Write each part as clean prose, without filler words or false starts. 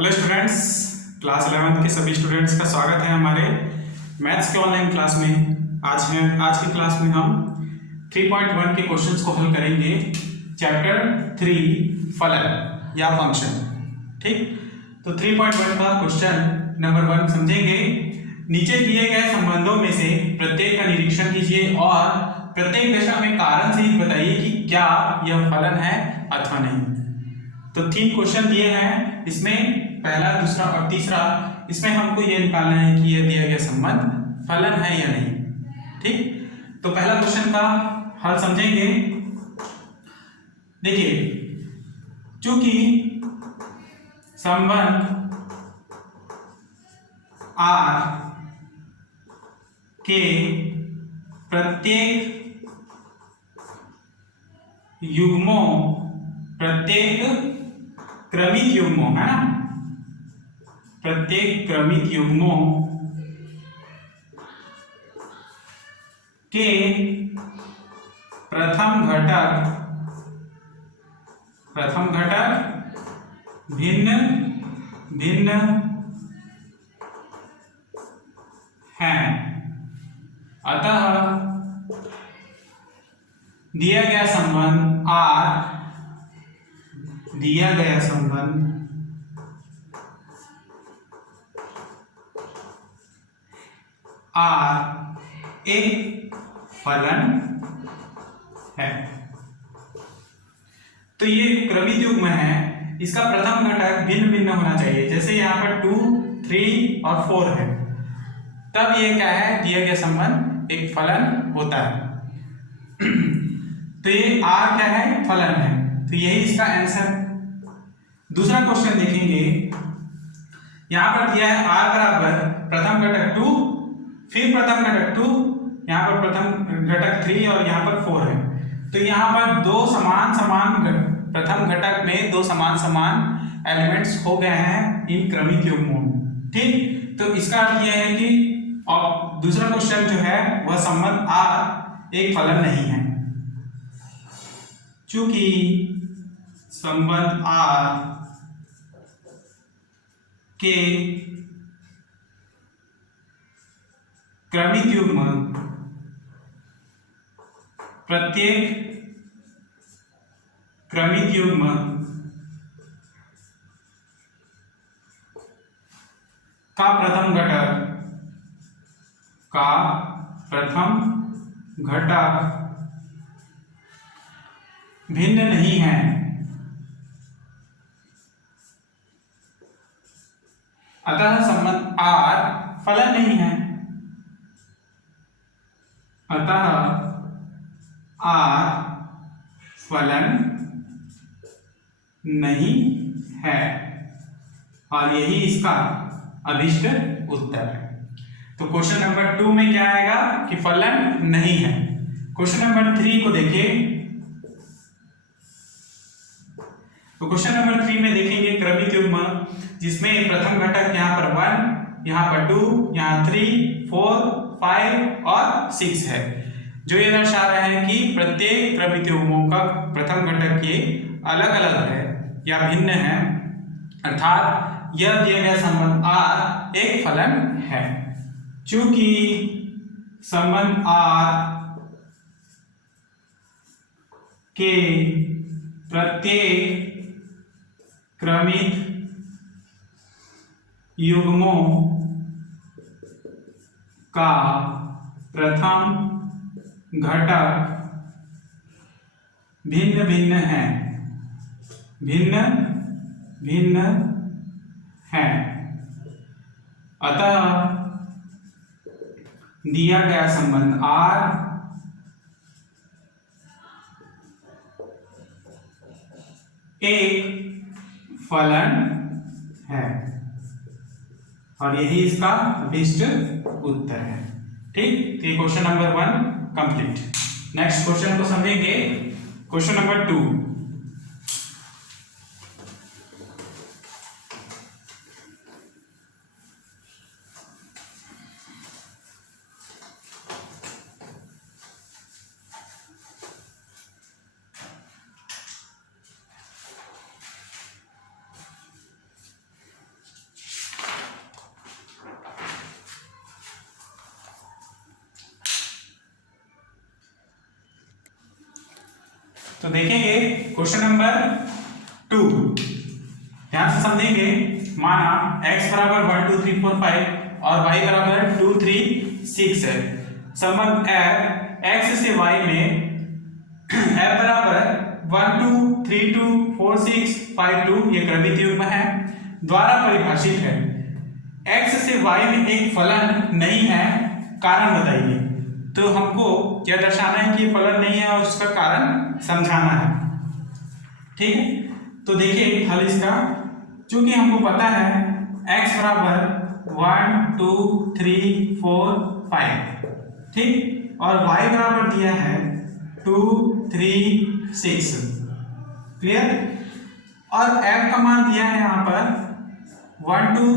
Hello students, class 11 के सभी students का स्वागत है हमारे मैथ्स के ऑनलाइन क्लास में। आज की क्लास में हम 3.1 के क्वेश्चंस को हल करेंगे। चैप्टर 3 फलन या फंक्शन। ठीक, तो 3.1 का क्वेश्चन नंबर 1 समझेंगे। नीचे दिए गए संबंधों में से प्रत्येक का निरीक्षण कीजिए और प्रत्येक दशा में कारण से ही बताइए कि क्या यह फलन है अथवा नहीं। तो 3 क्वेश्चन दिए हैं, इसमें पहला, दूसरा और तीसरा। इसमें हमको यह निकालना है कि यह दिया गया संबंध फलन है या नहीं। ठीक, तो पहला क्वेश्चन का हल समझेंगे। देखिए, चूंकि संबंध R के प्रत्येक युग्मों, प्रत्येक क्रमित युग्मों, है ना, प्रत्येक क्रमित युग्मों के प्रथम घटक भिन्न भिन्न हैं, अतः दिया गया संबंध R एक फलन है। तो ये क्रमित युग्म है, इसका प्रथम घटक भिन्न भिन्न होना चाहिए। जैसे यहाँ पर 2, 3 और 4 है, तब ये क्या है, दिया गया संबंध एक फलन होता है। तो ये R क्या है, फलन है। तो यही इसका आंसर। दूसरा क्वेश्चन देखेंगे। यहाँ पर दिया है R बराबर प्रथम घटक 2, फिर प्रथम घटक 2, यहाँ पर प्रथम घटक 3 और यहाँ पर 4 है। तो यहाँ पर दो समान प्रथम घटक में दो समान एलिमेंट्स हो गए हैं इन क्रमित युग्मों में। ठीक, तो इसका अर्थ यह है कि और दूसरा क्वेश्चन जो है वह संबंध R एक फलन नहीं है। चूंकि संबंध R के क्रमित युग्म प्रत्येक क्रमित युग्म का प्रथम घटक भिन्न नहीं है, अतः संबंध R फलन नहीं है। अतः R फलन नहीं है और यही इसका अभिष्ट उत्तर है। तो क्वेश्चन नंबर 2 में क्या आएगा कि फलन नहीं है। क्वेश्चन नंबर 3 को देखिए। तो क्वेश्चन नंबर 3 में देखेंगे क्रमित युग्म जिसमें प्रथम घटक यहाँ पर 1, यहाँ पर 2, यहाँ 3, 4, 5 और 6 है, जो ये दर्शा रहा है कि प्रत्येक क्रमित युग्मों का प्रथम घटक ये अलग अलग है या भिन्न है, अर्थात यह दिया गया संबंध R एक फलन है। चूंकि संबंध R के प्रत्येक क्रमित युग्मों का प्रथम घटक भिन्न भिन्न है, अतः दिया गया संबंध R एक फलन है और यही इसका अभिष्ट उत्तर है। ठीक, तो ये question number 1 complete. Next question को समझेंगे। Question number 2। तो देखेंगे क्वेश्चन नंबर 2, ध्यान से समझेंगे। माना x बराबर 1 2 3 4 5 और y बराबर 2 3 6 है। संबंध f x से y में f बराबर 1 2 3 2 4 6 5 2 ये क्रमित युग्म है द्वारा परिभाषित है। x से y में एक फलन नहीं है, कारण बताइए। तो हमको क्या दर्शाना है कि फलन नहीं है और उसका कारण समझाना है। ठीक है, तो देखिए हल इसका, चूंकि हमको पता है x बराबर 1 2 3 4 5, ठीक, और y बराबर दिया है 2 3 6, क्लियर। और f का मान दिया है यहाँ पर 1 2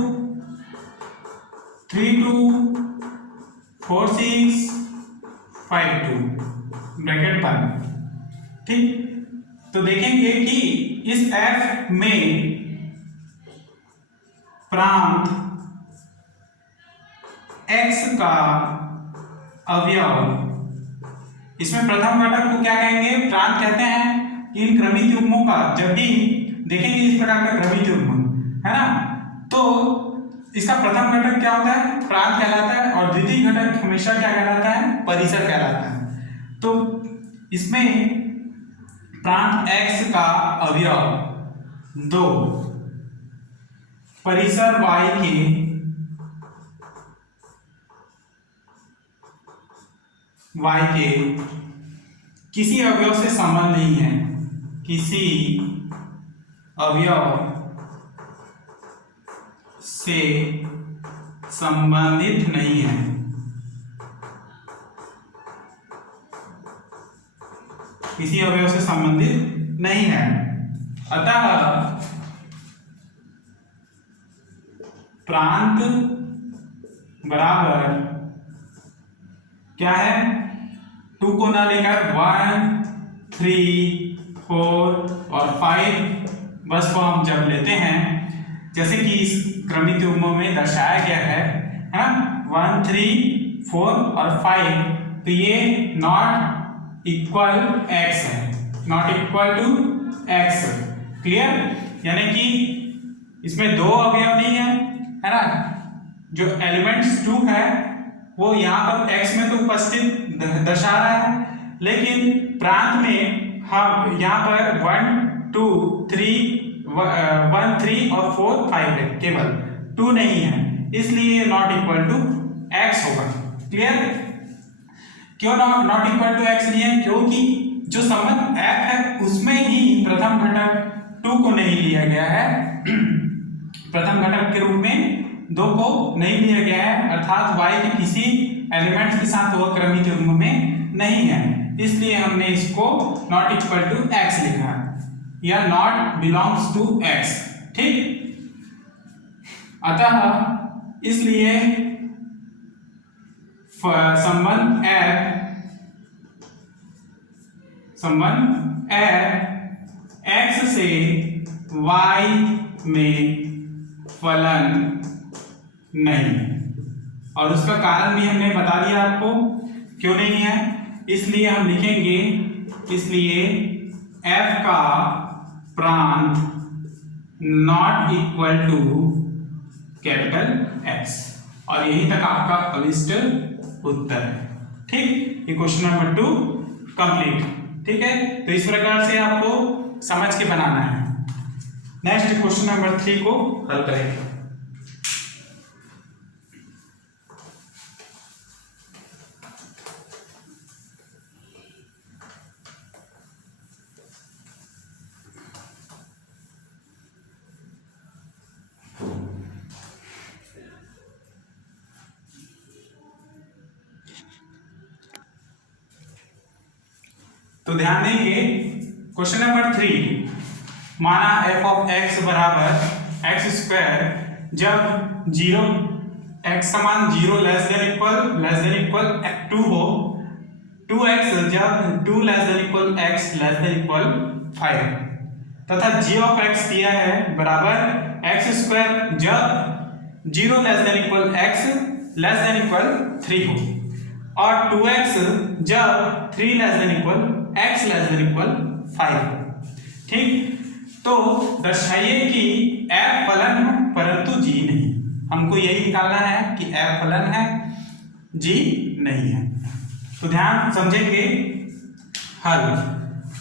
3 2 4 6 5 2 ब्रैकेट बंद, ठीक। तो देखेंगे कि इस f में प्रांत x का अवयव, इसमें प्रथम घटक को क्या कहेंगे, प्रांत कहते हैं। इन क्रमित युग्मों का जब भी देखेंगे इस प्रकार का क्रमित युग्म है ना, तो इसका प्रथम घटक क्या होता है, प्रांत कहलाता है, और द्वितीय घटक हमेशा क्या कहलाता है, परिसर कहलाता है। तो इसमें प्रांत x का अवयव 2 परिसर y के किसी अवयव से संबंध नहीं है, किसी अवयव से संबंधित नहीं है, किसी अवयव से संबंधित नहीं है। अतः प्रांत बराबर क्या है, 2 को ना लेकर 1 3 4 और 5 बस को हम जब लेते हैं, जैसे कि इस क्रमित युग्मों में दर्शाया गया है 1 3 4 और 5, तो ये नॉट इक्वल x है, not equal to x, clear. यानी कि इसमें दो अवयव नहीं है ना, जो एलिमेंट्स 2 है वो यहाँ पर x में तो उपस्थित दर्शा रहा है, लेकिन प्रांत में हम यहाँ पर 1 2 3 1 3 और 4 5 है, केवल 2 नहीं है, इसलिए नॉट इक्वल टू x होगा, क्लियर। क्यों नॉट इक्वल टू x नहीं है, क्योंकि जो संबंध f है उसमें ही प्रथम घटक 2 को नहीं लिया गया है, प्रथम घटक के रूप में 2 को नहीं लिया गया है, अर्थात y के किसी एलिमेंट्स के साथ वह क्रमित युग्म में नहीं है, इसलिए हमने इसको नॉट इक्वल टू x लिखा है, या नॉट बिलोंग्स टू x, ठीक। अतः इसलिए संबंध x से y में फलन नहीं, और उसका कारण भी हमने बता दिया आपको क्यों नहीं है। इसलिए हम लिखेंगे, इसलिए f का प्रांत not equal to capital X, और यही तक आपका अविष्ट उत्तर है, ठीक। ये क्वेश्चन नंबर 2 कंप्लीट, ठीक है। तो इस प्रकार से आपको समझ के बनाना है। नेक्स्ट क्वेश्चन नंबर 3 को हल करेंगे। तो ध्यान देंगे क्वेश्चन नंबर 3, माना f ऑफ x बराबर x स्क्वायर जब 0 x का मान 0 लेस देन इक्वल 2 हो, 2x जब 2 less than equal x less than equal 5, तथा g ऑफ x दिया है बराबर x स्क्वायर जब 0 less than equal x less than equal 3 हो, और 2x जब 3 less than equal x less than equal 5। ठीक, तो दर्शाइए कि f फलन है परंतु g नहीं। हमको यही निकालना है कि f फलन है g नहीं है। तो ध्यान समझेंगे हल।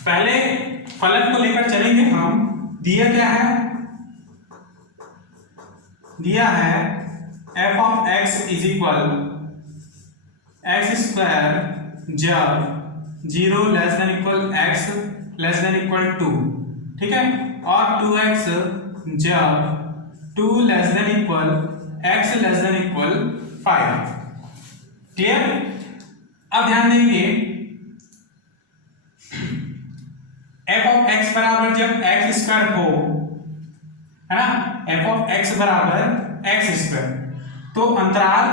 पहले फलन को लेकर चलेंगे हम। दिया क्या है? दिया है f of x is equal x square जब 0 less than equal x less than equal 2, ठीक है, और 2x जब 2 less than equal x less than equal 5। Clear? अब ध्यान देंगे f ऑफ x बराबर जब x स्क्वायर हो, है ना, f ऑफ x बराबर x स्क्वायर, तो अंतराल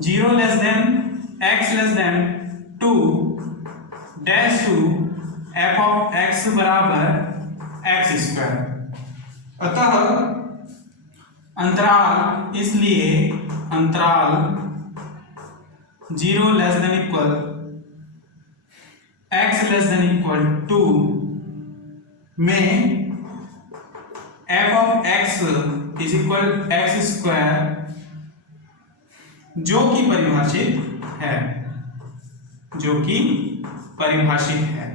0 less than x less than 2 dash two f of x बराबर x स्क्वायर। अतः अंतराल, इसलिए अंतराल 0 less than equal x less than equal 2 में f of x is equal x square जो कि परिभाषित है, जो कि परिभाषित है,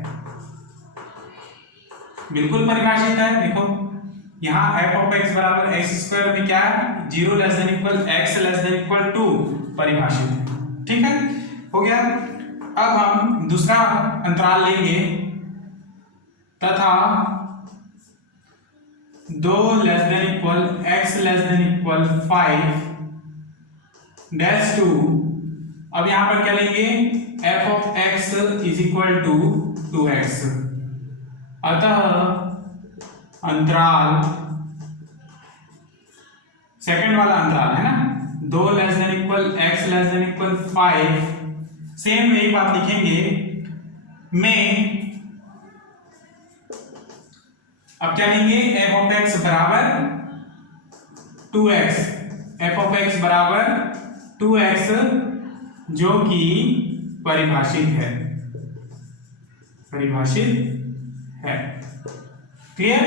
बिल्कुल परिभाषित है। देखो यहाँ f ऑफ x बराबर x स्क्वायर में क्या है? 0 less than equal x less than equal 2 परिभाषित है। ठीक है, हो गया। अब हम दूसरा अंतराल लेंगे तथा 2 less than equal x less than equal 5 dash two. अब यहां पर क्या लेंगे? f of x is equal to 2x। अतः अंतराल, सेकंड वाला अंतराल है ना, 2 less than equal x less than equal 5, same यही बात लिखेंगे में अब क्या लेंगे? f ऑफ x बराबर 2x, f ऑफ x बराबर 2x जो कि परिभाषित है, परिभाषित है। क्लियर?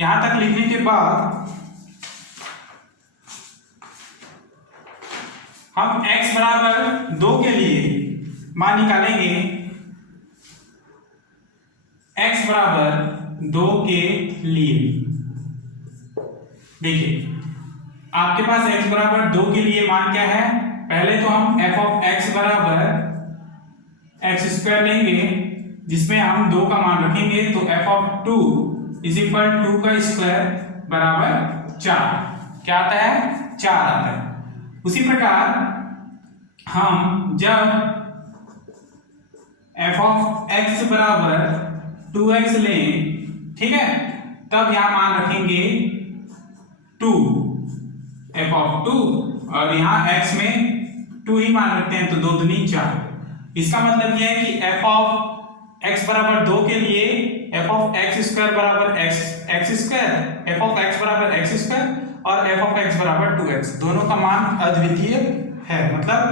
यहां तक लिखने के बाद हम x बराबर 2 के लिए मान निकालेंगे। x बराबर 2 के लिए देखिए आपके पास x बराबर 2 के लिए मान क्या है? पहले तो हम f ऑफ x बराबर x स्क्वायर लेंगे जिसमें हम 2 का मान रखेंगे, तो f ऑफ 2 इज इक्वल 2 का स्क्वायर बराबर 4। क्या आता है? 4 आता है। उसी प्रकार हम जब f ऑफ x बराबर 2x लें, ठीक है, तब यहां मान रखेंगे 2 f ऑफ 2 और यहां x में 2 ही मान रखते हैं, तो 2 दूनी 4। इसका मतलब यह है कि f ऑफ x बराबर 2 के लिए f ऑफ x स्क्वायर बराबर x square, f of x बराबर x स्क्वायर और f ऑफ x बराबर 2x, दोनों का मान अद्वितीय है। मतलब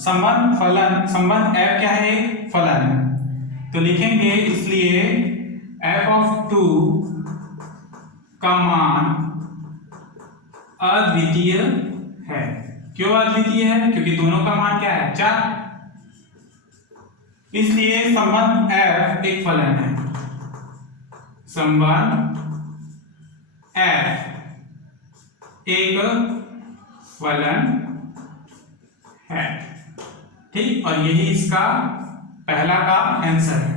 संबंध फलन, संबंध f क्या है? एक फलन है। तो लिखेंगे इसलिए f ऑफ 2 का मान अद्वितीय है। क्यों अद्वितीय है? क्योंकि दोनों का मान क्या है? 4। इसलिए संबंध f एक फलन है। संबंध f एक फलन है। ठीक, और यही इसका पहला का आंसर है।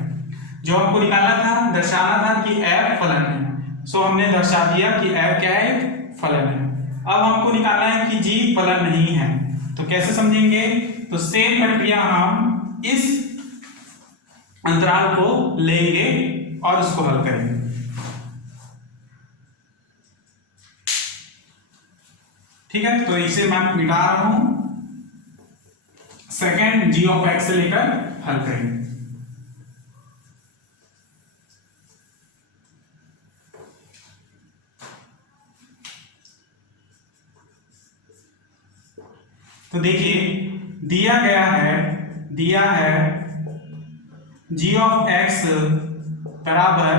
जो हमको निकालना था, दर्शाना था कि f फलन है, सो हमने दर्शा दिया कि f क्या है? एक फलन है। अब हमको निकालना है कि g फलन नहीं है, तो कैसे समझेंगे? तो सेम प्रक्रिया हम इस अंतराल को लेंगे और उसको हल करेंगे। ठीक है, तो इसे मैं मिटा रहा हूं, सेकेंड g ऑफ x से लेकर हल करेंगे। तो देखिए दिया दिया है g ऑफ x बराबर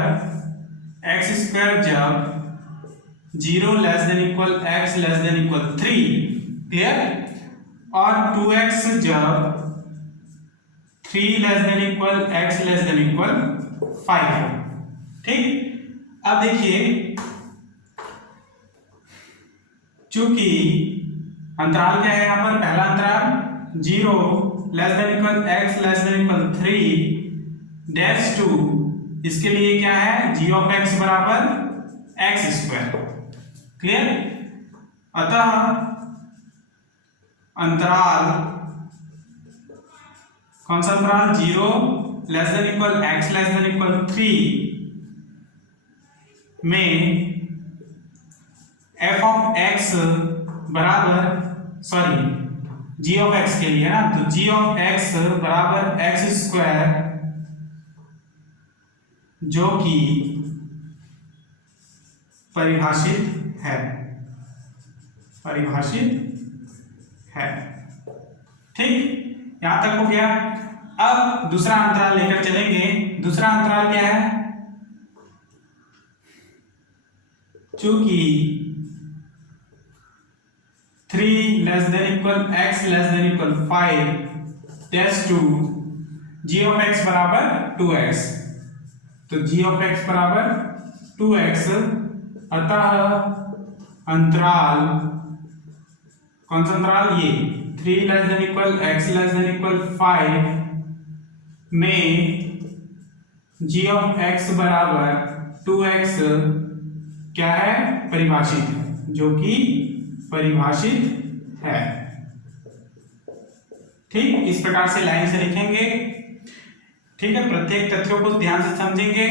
एक्स स्क्वायर जब 0 less than equal x less than equal 3, clear, और 2x जब 3 less than equal x less than equal 5, ठीक। अब देखिए चूंकि अंतराल क्या है यहाँ पर, पहला अंतराल 0 less than equal x less than equal 3 dash 2, इसके लिए क्या है g ऑफ x बराबर x स्क्वायर, क्लियर। अतः अंतराल, कौन सा अंतराल, 0 less than equal x less than equal 3 में f ऑफ x बराबर, सॉरी g ऑफ x के लिए ना, तो g ऑफ x बराबर x स्क्वायर जो कि परिभाषित है, ठीक, यहां तक हो गया। अब दूसरा अंतराल लेकर चलेंगे। दूसरा अंतराल क्या है, चूंकि 3 less than equal x less than equal 5 dash 2, g of x बराबर 2x, तो g ऑफ x बराबर 2x, अतः अंतराल, कौन सा अंतराल, ये 3 less than equal x less than equal 5 में g ऑफ x बराबर 2x क्या है, परिभाषित है, जो कि परिभाषित है, ठीक। इस प्रकार से लाइन से लिखेंगे, ठीक है। प्रत्येक तथ्यों को ध्यान से समझेंगे,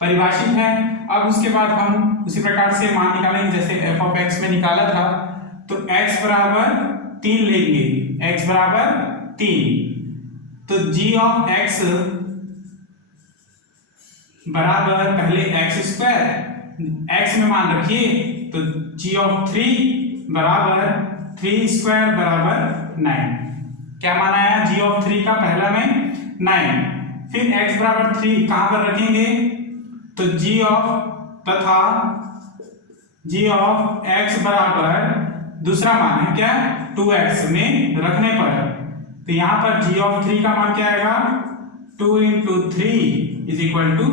परिभाषित है। अब उसके बाद हम उसी प्रकार से मान निकालेंगे जैसे f ऑफ x में निकाला था, तो x बराबर 3 लेंगे, x बराबर 3, तो g ऑफ x बराबर पहले x स्क्वायर, x में मान रखिए, तो g ऑफ 3 बराबर 3 स्क्वायर बराबर 9, क्या माना है g ऑफ 3 का, पहला में 9, फिर x बराबर 3 कहां पर रखेंगे, तो g ऑफ, तथा g ऑफ x बराबर दूसरा मान है क्या, 2x में रखने पर, तो यहां पर g ऑफ 3 का मान क्या आएगा, 2 × 3 इज इक्वल टू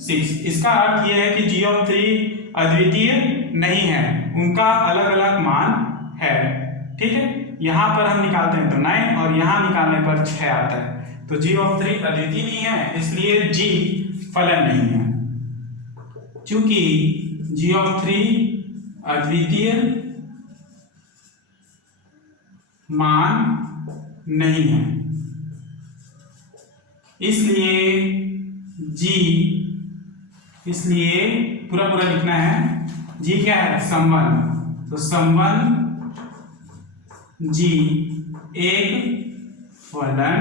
6। इसका अर्थ यह है कि g ऑफ 3 अद्वितीय नहीं है, उनका अलग अलग मान है, ठीक है। यहां पर हम निकालते हैं तो 9 और यहां निकालने पर 6 आता है, तो g ऑफ 3 अद्वितीय नहीं है, इसलिए g फलन नहीं है। चूंकि g ऑफ 3 अद्वितीय मान नहीं है, इसलिए पूरा पूरा लिखना है, g क्या है, संबंध, तो संबंध g एक फलन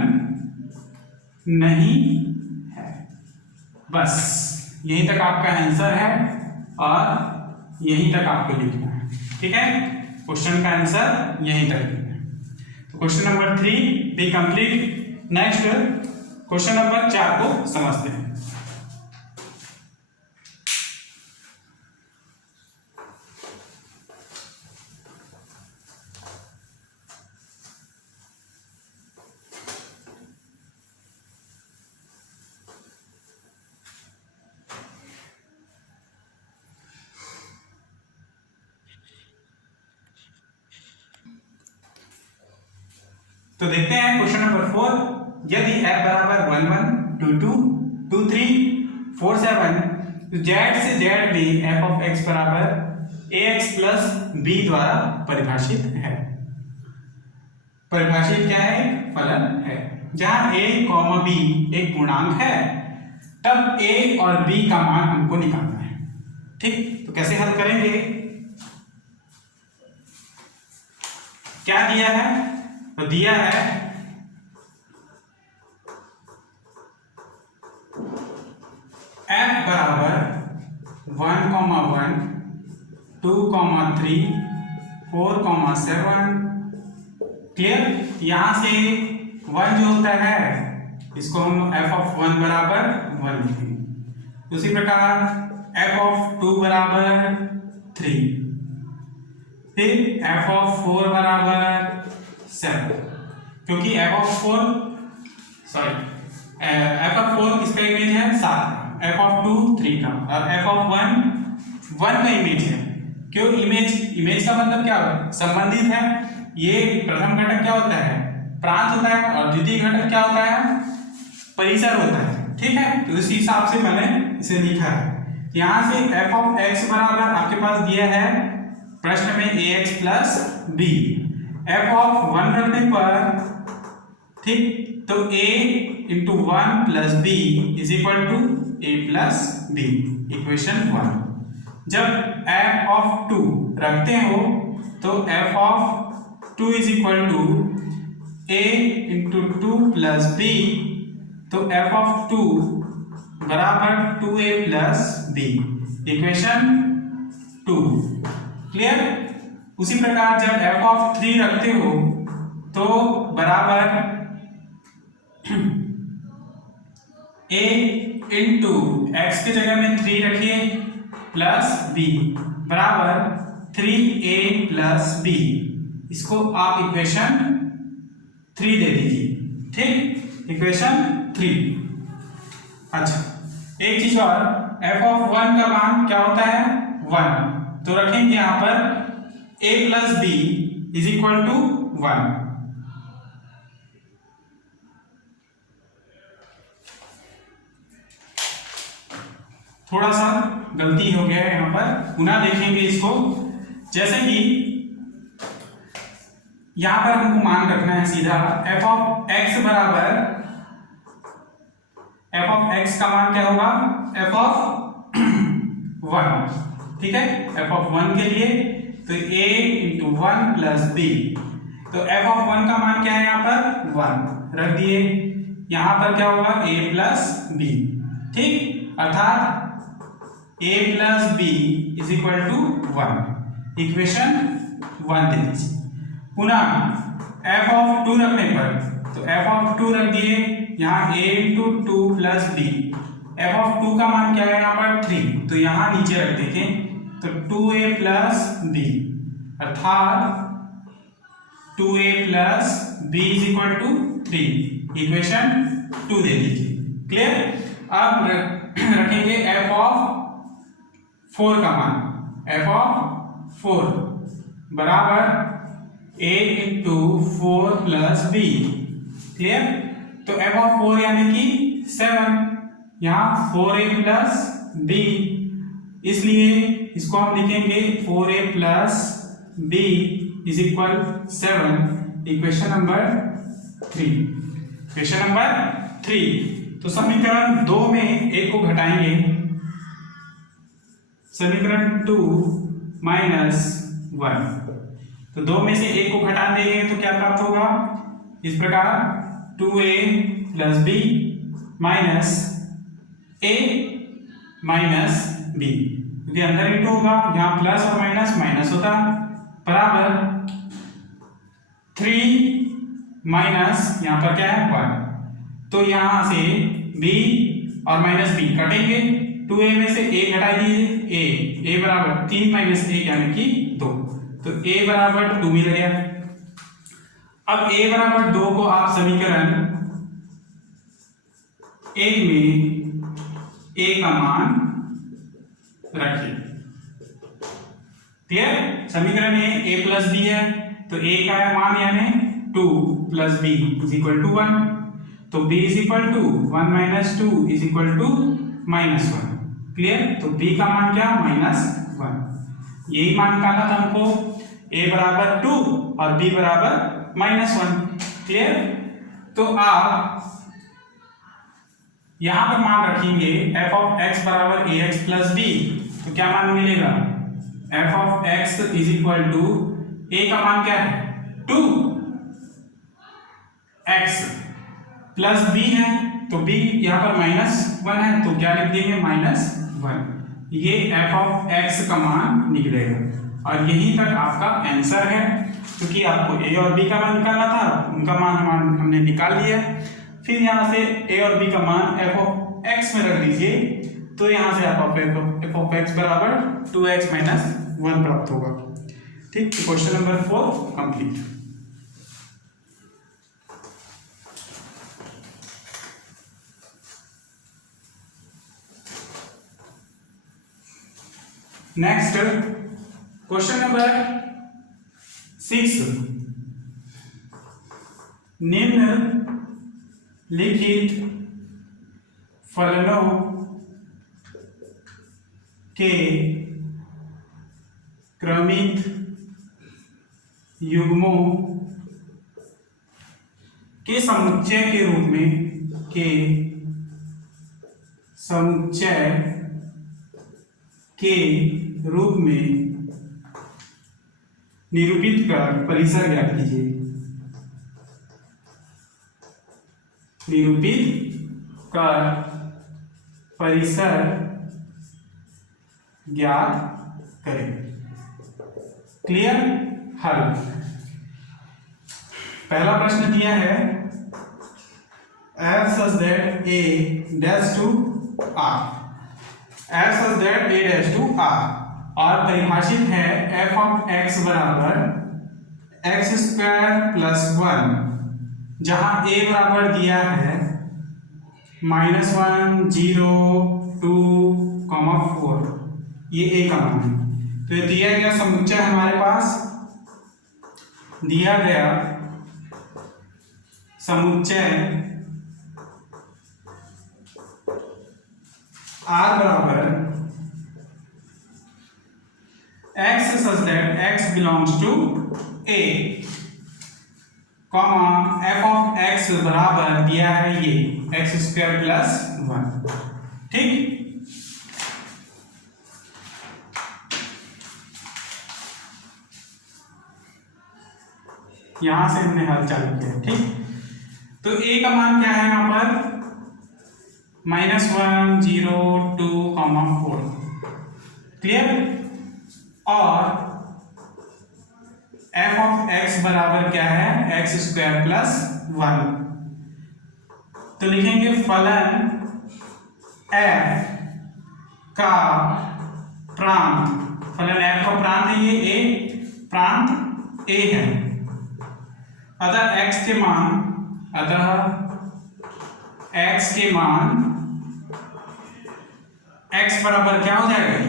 नहीं है। बस यहीं तक आपका आंसर है और यहीं तक आपको लिखना है, ठीक है। क्वेश्चन का आंसर यहीं तक लिखना है। तो question number 3 B complete. Next question number 4 को समझते हैं। तो देखते हैं क्वेश्चन नंबर 4। यदि f बराबर 1 1 2 2 2 3 4 7, तो z से z में f ऑफ x बराबर ax प्लस b द्वारा परिभाषित है। परिभाषित क्या है, फलन है। जहां a, b एक पूर्णांक है, तब a और b का मान हमको निकालना है, ठीक। तो कैसे हल करेंगे, क्या दिया है, तो दिया है f बराबर 1, 1 2, 3 4, 7, क्लियर। यहां से 1 जो होता है इसको हम f ऑफ 1 बराबर 1 लिखेंगे। उसी प्रकार f ऑफ 2 बराबर 3, फिर f ऑफ 4 बराबर 7, क्योंकि f ऑफ 4 किसका इमेज है 7, f ऑफ 2 3 का, और f ऑफ 1 का इमेज है। क्यों इमेज का मतलब क्या होता है, संबंधित है। ये प्रथम घटक क्या होता है, प्रांत होता है, और द्वितीय घटक क्या होता है, परिसर होता है। ठीक है, तो इस हिसाब से मैंने इसे लिखा है। यहां से f ऑफ x बराबर आपके पास दिया है प्रश्न में ax plus b, f of 1 रखने पर, ठीक, तो a into 1 plus b is equal to a plus b, equation 1। जब f ऑफ 2 रखते हो तो f of 2 is equal to a into 2 plus b, तो f ऑफ 2 बराबर 2a plus b, equation 2। Clear. उसी प्रकार जब f ऑफ 3 रखते हो तो बराबर a इंटू x के जगह में 3 रखिए प्लस b बराबर 3a प्लस b, इसको आप इक्वेशन 3 दे दीजिए। ठीक, इक्वेशन 3। अच्छा, एक चीज और, f ऑफ 1 का मान क्या होता है 1, तो रखेंगे यहां पर a plus b is equal to 1। थोड़ा सा गलती हो गया है यहां पर, पुनः देखेंगे इसको। जैसे कि यहां पर हमको मान रखना है सीधा f ऑफ x बराबर, f ऑफ x का मान क्या होगा, f ऑफ 1। ठीक है, f ऑफ 1 के लिए तो a इंटू 1 प्लस b, तो f ऑफ 1 का मान क्या है यहाँ पर 1 रख दिए, यहाँ पर क्या होगा a प्लस b। ठीक, अर्थात a plus b is equal to 1, equation 1 दे दीजिए। पुनः f ऑफ 2 रखने पर, तो f ऑफ 2 रख दिए, यहाँ a into 2 plus b, f of 2 का मान क्या है यहाँ पर 3, तो यहाँ नीचे रख देखें, तो 2a प्लस b, अर्थात 2a plus b is equal to 3, equation 2 दे दीजिए। क्लियर। अब रखेंगे f ऑफ 4 का मान, f ऑफ 4 बराबर a into 4 plus b। Clear. तो f ऑफ 4 यानी कि 7, यहाँ 4a प्लस b, इसलिए इसको हम लिखेंगे 4a plus b is equal 7, equation number 3। Equation number 3। तो समीकरण 2 में एक को घटाएंगे, समीकरण 2 माइनस 1, तो 2 में से एक को घटा देंगे तो क्या प्राप्त होगा, इस प्रकार 2a plus b minus a minus b, क्योंकि अंदर इंटू होगा, यहाँ प्लस और माइनस माइनस होता, बराबर 3 माइनस यहाँ पर क्या है 1, तो यहाँ से b और माइनस b कटेंगे, 2a में से a घटा दीजिए, a बराबर 3 माइनस 1 यानी कि 2, तो a बराबर 2 मिल गया। अब a बराबर 2 को आप समीकरण 1 में a का मान रखिए। ठीक है, समीकरण में a प्लस b है, तो a का मान यानी 2 plus b is equal to 1, तो b is equal to 1 minus 2 is equal to minus 1। Clear. तो b का मान क्या माइनस 1, यही मान निकालना था हमको, a बराबर 2 और b बराबर माइनस 1। क्लियर। तो आप यहां पर मान रखेंगे f ऑफ x बराबर ax प्लस b, तो क्या मान मिलेगा, f of x is equal to a का मान क्या है 2, x प्लस b है, तो b यहाँ पर माइनस 1 है, तो क्या लिख देंगे माइनस 1, ये f ऑफ x का मान निकलेगा। और यहीं तक आपका आंसर है। क्योंकि आपको ए और बी का मान निकालना था, उनका मान हमने निकाल लिया। फिर यहाँ से ए और बी का मान एफ ऑफ एक्स में रख दीजिए, तो यहाँ से आप एफ ऑफ एक्स बराबर 2x माइनस 1 प्राप्त होगा। ठीक, तो question number 4 complete. Next question number 6, निम्नलिखित फलनों के क्रमिक युग्मों के समुच्चय के रूप में निरूपित कर परिसर ज्ञात कीजिए। निरूपित कर परिसर ज्ञात करें। क्लियर? हल। पहला प्रश्न दिया है f such that a dash to r, f such that a dash to r, और परिभाषित है f ऑफ x बराबर x स्क्वायर प्लस 1, जहां a बराबर दिया है -1 0 2 4, ये a का मान है। तो ये दिया गया समुच्चय हमारे पास, दिया गया समुच्चय r बराबर x such that x belongs to a, comma f of x बराबर दिया है ये x स्क्वायर प्लस 1। ठीक, यहां से हमने हल चालू किया। ठीक, तो a का मान क्या है यहाँ पर -1 0 2 4। क्लियर? और f ऑफ x बराबर क्या है x स्क्वायर प्लस 1। तो लिखेंगे फलन f का प्रांत, फलन f का प्रांत है ये a, प्रांत a है। अतः x के मान x बराबर क्या हो जाएगा,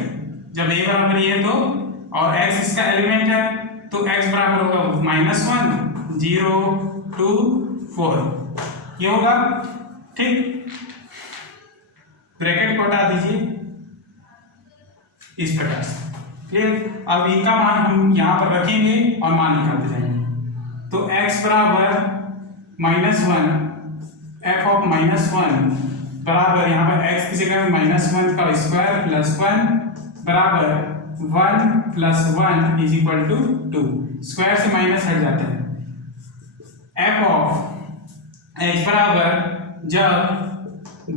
जब a बराबर ये तो, और x इसका एलिमेंट है, तो x बराबर होगा -1 0 2 4, ये होगा। ठीक, ब्रैकेट को हटा दीजिए इस प्रकार से। क्लियर? अब इनका मान हम यहाँ पर रखेंगे और मान निकालते जाएंगे। तो x बराबर -1 f ऑफ -1 बराबर यहाँ पर x की जगह -1 का स्क्वायर प्लस 1 बराबर 1 plus 1 is equal to 2, square से माइनस हट जाता है। f ऑफ x बराबर जब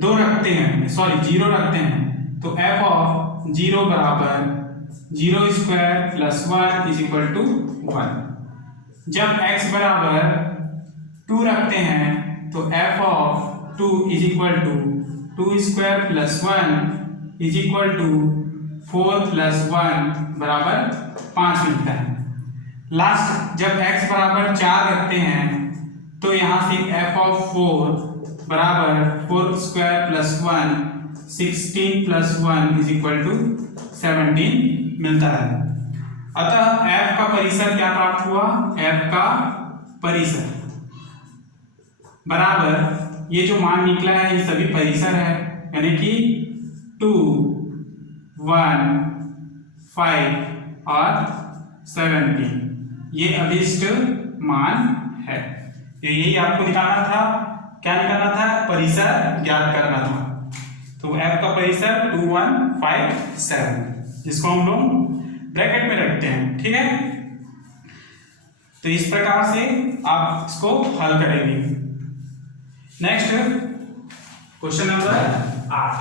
2 रखते हैं, सॉरी 0 रखते हैं, तो f ऑफ 0 बराबर 0 square plus 1 is equal to 1। जब x बराबर 2 रखते हैं तो f of 2 is equal to 2 square plus 1 is equal to 4 plus 1 बराबर 5 मिलता है। लास्ट जब x बराबर 4 रखते हैं तो यहाँ से f ऑफ 4 बराबर 4 square plus 1 16 plus 1 is equal to 17 मिलता है। अतः f का परिसर क्या प्राप्त हुआ, f का परिसर बराबर ये जो मान निकला है ये सभी परिसर है, यानी कि 2 1 5 और 17, ये अभिष्ट मान है। यही आपको निकालना था, क्या निकालना था, परिसर ज्ञात करना था। तो f का परिसर 2 1 5 7, जिसको हम लोग ब्रैकेट में रखते हैं। ठीक है, तो इस प्रकार से आप इसको हल करेंगे। Next question number 8,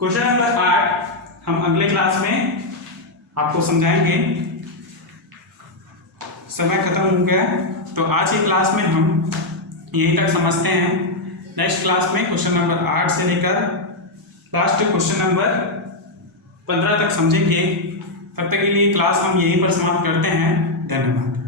question number 8 हम अगले क्लास में आपको समझाएंगे। समय खत्म हो गया, तो आज की क्लास में हम यहीं तक समझते हैं। नेक्स्ट क्लास में क्वेश्चन नंबर 8 से लेकर लास्ट क्वेश्चन नंबर 15 तक समझेंगे। तब तक के लिए क्लास हम यहीं पर समाप्त करते हैं। धन्यवाद।